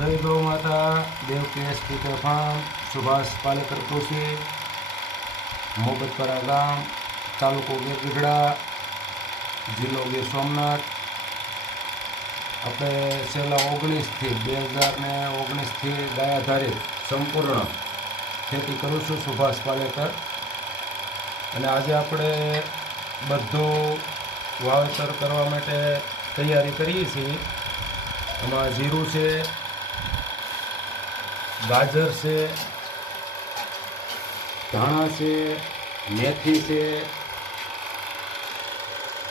जय गौ माता। देवकी हॉस्पिटल फार्म, सुभाष पालेकर कृषि, मोगतपरा गाम, तालुको गीरगढ़ा, जिल्लो गीर सोमनाथ। આપણે છેલ્લા 2019થી ગાય આધારિત સંપૂર્ણ ખેતી કરું છું, સુભાષ પાલેકર. અને આજે આપણે બધું વાવેતર કરવા માટે તૈયારી કરીએ છીએ. એમાં જીરું છે, ગાજર છે, ધાણા છે, મેથી છે.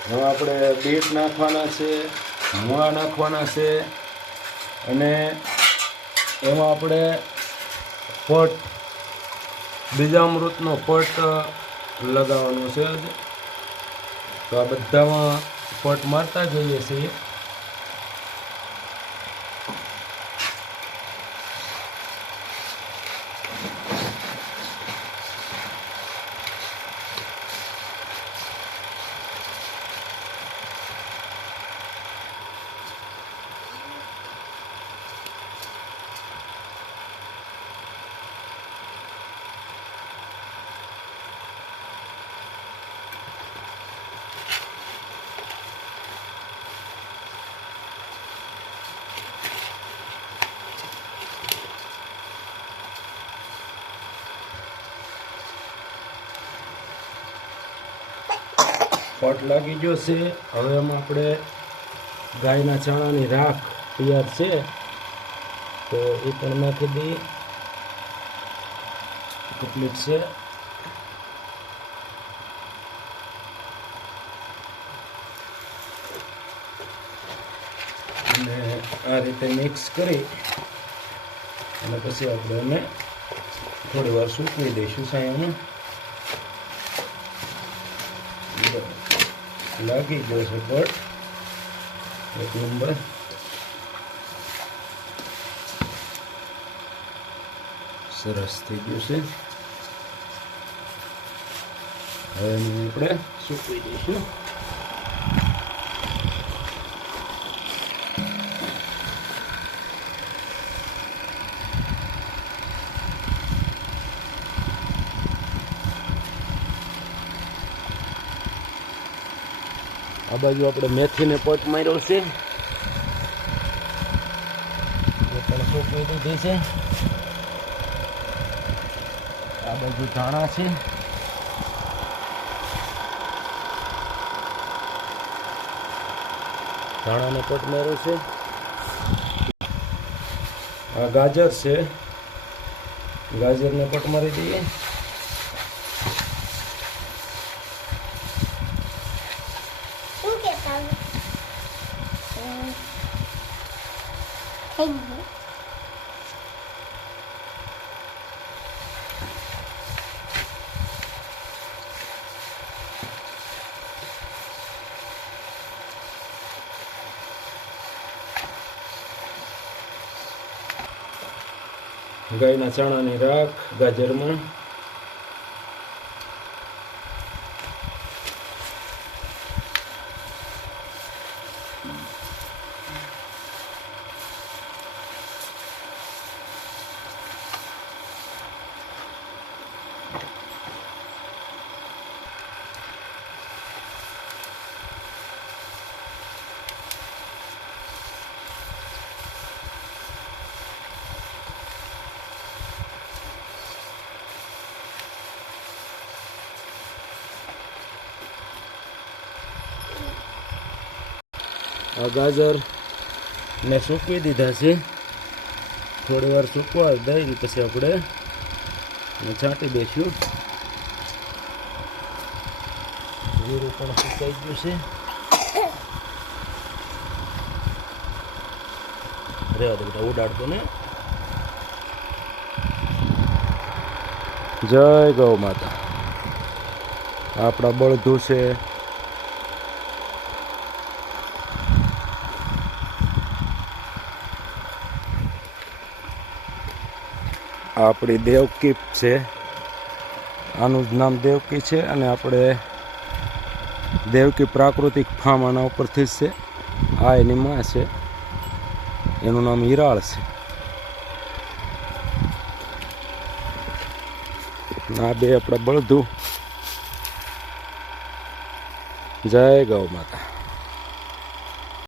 હવે આપણે બીટ નાખવાના છે, મૂળા નાખવાના છે, અને એમાં આપણે પટ બીજામૃતનો પટ લગાવવાનો છે. તો આ બધામાં પટ મારતા જઈએ છીએ. પટ લાગી ગયો છે. હવે એમાં આપણે ગાયના છાણાની રાખ તૈયાર છે, તો એ પણ નાખી દઈએ. કમ્પ્લીટ છે. અને આ રીતે મિક્સ કરી અને પછી આપણે એને થોડી વાર સૂકવી દઈશું સાયામાં. લાગી ગયો છે પટ, એક નંબર. સરસ થઈ ગયું છે. હવે એને આપણે સૂકવી દઈશું. આ બાજુ આપણે મેથીને પટ માર્યો છે, એ પણ સૂકવી દીધી છે. આ બાજુ ધાણા છે, ધાણાને પટ માર્યો છે. આ ગાજર છે, ગાજરને પટ મારી દઈએ. ગાયના ચણાની રાખ ગાજરમાં. આ ગાજર ને સૂકવી દીધા છે. થોડી વાર સૂકવા દઈને પછી આપણે છાંટી દઈશું. જીરું પણ સુકાઈ ગયું છે. રહેવા દે બેટા, ઉડાડતો ને. જય ગૌ માતા. આપણા બળદું છે, આપણી દેવકી છે. આનું જ નામ દેવકી છે. અને આપણે દેવકી પ્રાકૃતિક ફાર્મ આના ઉપરથી જ છે. આ એની માં છે, એનું નામ હિરાળ છે. આ બે આપણા બળદું. જય ગૌ માતા.